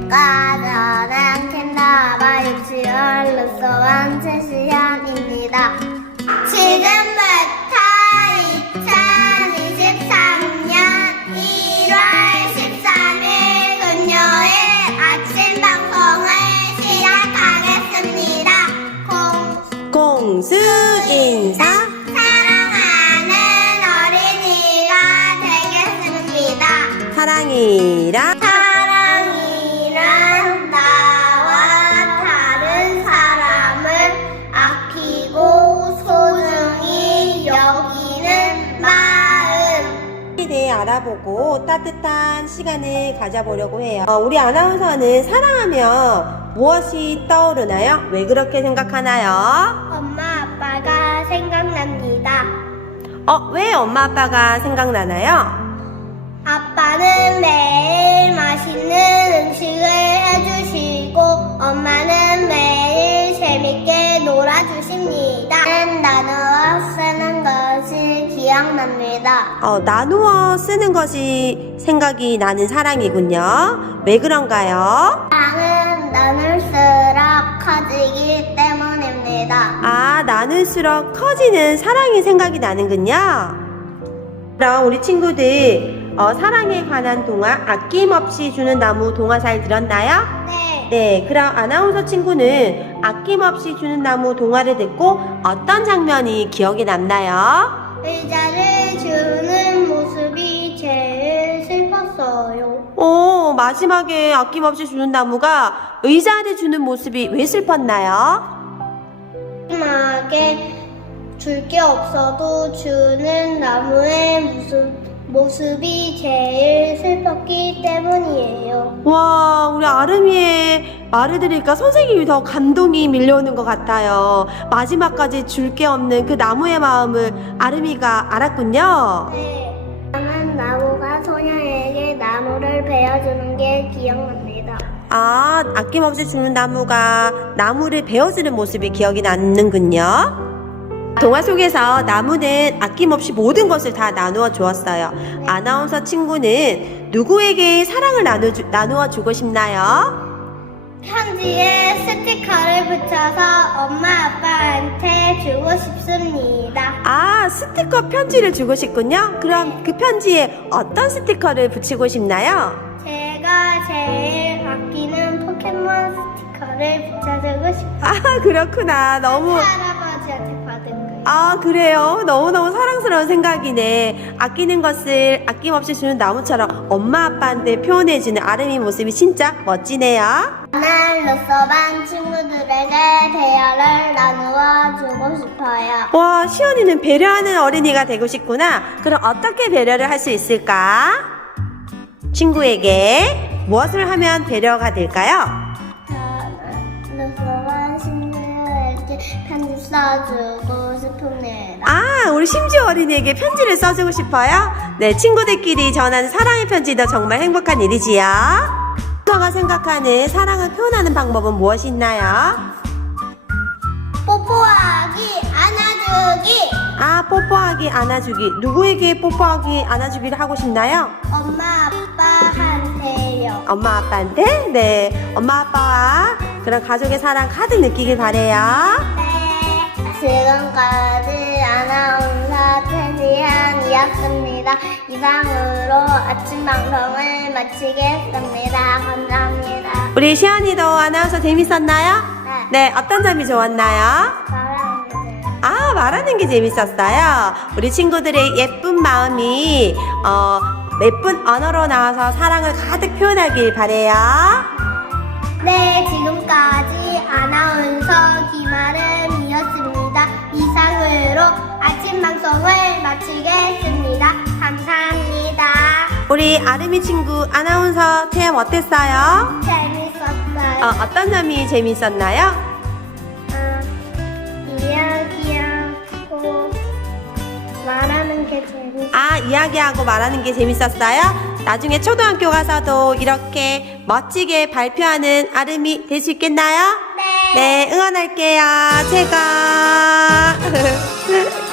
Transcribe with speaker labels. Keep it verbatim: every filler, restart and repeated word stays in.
Speaker 1: 안녕하십니까. 저는 캔다바 유치원로서 온 최시현입니다. 지금부터 이천이십삼 년 일월 십삼일 금요일 아침 방송을 시작하겠습니다. 공,
Speaker 2: 공수 인사.
Speaker 1: 사랑하는 어린이가 되겠습니다.
Speaker 2: 사랑이랑
Speaker 1: 사랑이란 나와 다른 사람을 아끼고 소중히 여기는 마음.
Speaker 2: 에 대해 알아보고 따뜻한 시간을 가져보려고 해요. 어, 우리 아나운서는 사랑하면 무엇이 떠오르나요? 왜 그렇게 생각하나요?
Speaker 1: 엄마 아빠가 생각납니다.
Speaker 2: 어, 왜 엄마 아빠가 생각나나요?
Speaker 1: 아빠는 매일 맛있는 음식을 해주시고 엄마는 매일 재밌게 놀아주십니다. 나누어 쓰는 것이 기억납니다.
Speaker 2: 어, 나누어 쓰는 것이 생각이 나는 사랑이군요. 왜 그런가요?
Speaker 1: 사랑은 나눌수록 커지기 때문입니다.
Speaker 2: 아, 나눌수록 커지는 사랑이 생각이 나는군요. 그럼 우리 친구들 어, 사랑에 관한 동화 아낌없이 주는 나무 동화 잘 들었나요?
Speaker 1: 네.
Speaker 2: 네, 그럼 아나운서 친구는 아낌없이 주는 나무 동화를 듣고 어떤 장면이 기억에 남나요?
Speaker 1: 의자를 주는 모습이 제일 슬펐어요.
Speaker 2: 오, 마지막에 아낌없이 주는 나무가 의자를 주는 모습이 왜 슬펐나요?
Speaker 1: 마지막에 줄 게 없어도 주는 나무의 모습, 모습이 제일 슬펐기 때문이에요.
Speaker 2: 와, 우리 아름이의 말을 들으니까 선생님이 더 감동이 밀려오는 것 같아요. 마지막까지 줄 게 없는 그 나무의 마음을 아름이가 알았군요.
Speaker 1: 네. 나는 나무가 소녀에게 나무를 베어주는 게 기억납니다.
Speaker 2: 아, 아낌없이 주는 나무가 나무를 베어주는 모습이 기억이 나는군요. 동화 속에서 나무는 아낌없이 모든 것을 다 나누어 주었어요. 아나운서 친구는 누구에게 사랑을 나누, 나누어 주고 싶나요?
Speaker 1: 편지에 스티커를 붙여서 엄마 아빠한테 주고 싶습니다.
Speaker 2: 아, 스티커 편지를 주고 싶군요. 그럼 그 편지에 어떤 스티커를 붙이고 싶나요?
Speaker 1: 제가 제일 아끼는 포켓몬 스티커를 붙여주고 싶어요.
Speaker 2: 아, 그렇구나. 너무
Speaker 1: 할아버지한테 받은 거예요.
Speaker 2: 아, 그래요? 너무너무 사랑스러운 생각이네. 아끼는 것을 아낌없이 주는 나무처럼 엄마 아빠한테 표현해주는 아름이 모습이 진짜 멋지네요.
Speaker 1: 오늘 로서반 친구들에게 대화를 나누어 주고 싶어요.
Speaker 2: 와, 시연이는 배려하는 어린이가 되고 싶구나. 그럼 어떻게 배려를 할 수 있을까? 친구에게 무엇을 하면 배려가 될까요?
Speaker 1: 로서반 친구에게 편지 써주고 싶습니다.
Speaker 2: 아, 우리 심지어 어린이에게 편지를 써주고 싶어요? 네, 친구들끼리 전하는 사랑의 편지도 정말 행복한 일이지요. 너가 생각하는 사랑을 표현하는 방법은 무엇이 있나요?
Speaker 1: 뽀뽀하기, 안아주기.
Speaker 2: 아, 뽀뽀하기, 안아주기. 누구에게 뽀뽀하기, 안아주기를 하고 싶나요?
Speaker 1: 엄마 아빠한테요.
Speaker 2: 엄마 아빠한테? 네, 엄마 아빠와 그런 가족의 사랑 가득 느끼길 바래요.
Speaker 1: 네, 지금까지 아나운서 최지현이었습니다. 이상으로 아침 방송을 마치겠습니다. 감사합니다.
Speaker 2: 우리 시연이도 아나운서 재밌었나요?
Speaker 1: 네.
Speaker 2: 네, 어떤 점이 좋았나요?
Speaker 1: 사랑합니다.
Speaker 2: 아, 말하는 게 재밌었어요. 우리 친구들의 예쁜 마음이 어, 예쁜 언어로 나와서 사랑을 가득 표현하길 바래요.
Speaker 1: 네, 지금까지 아나운서 김아름이었습니다. 이상으로 아침 방송을 마치겠습니다. 감사합니다.
Speaker 2: 우리 아름이 친구 아나운서 체험 어땠어요?
Speaker 1: 재밌었어요.
Speaker 2: 어, 어떤 점이 재밌었나요?
Speaker 1: 어, 이야기하고 말하는 게 재밌어요.
Speaker 2: 아, 이야기하고 말하는 게 재밌었어요? 나중에 초등학교 가서도 이렇게 멋지게 발표하는 아름이 될 수 있겠나요?
Speaker 1: 네.
Speaker 2: 네, 응원할게요. 제가.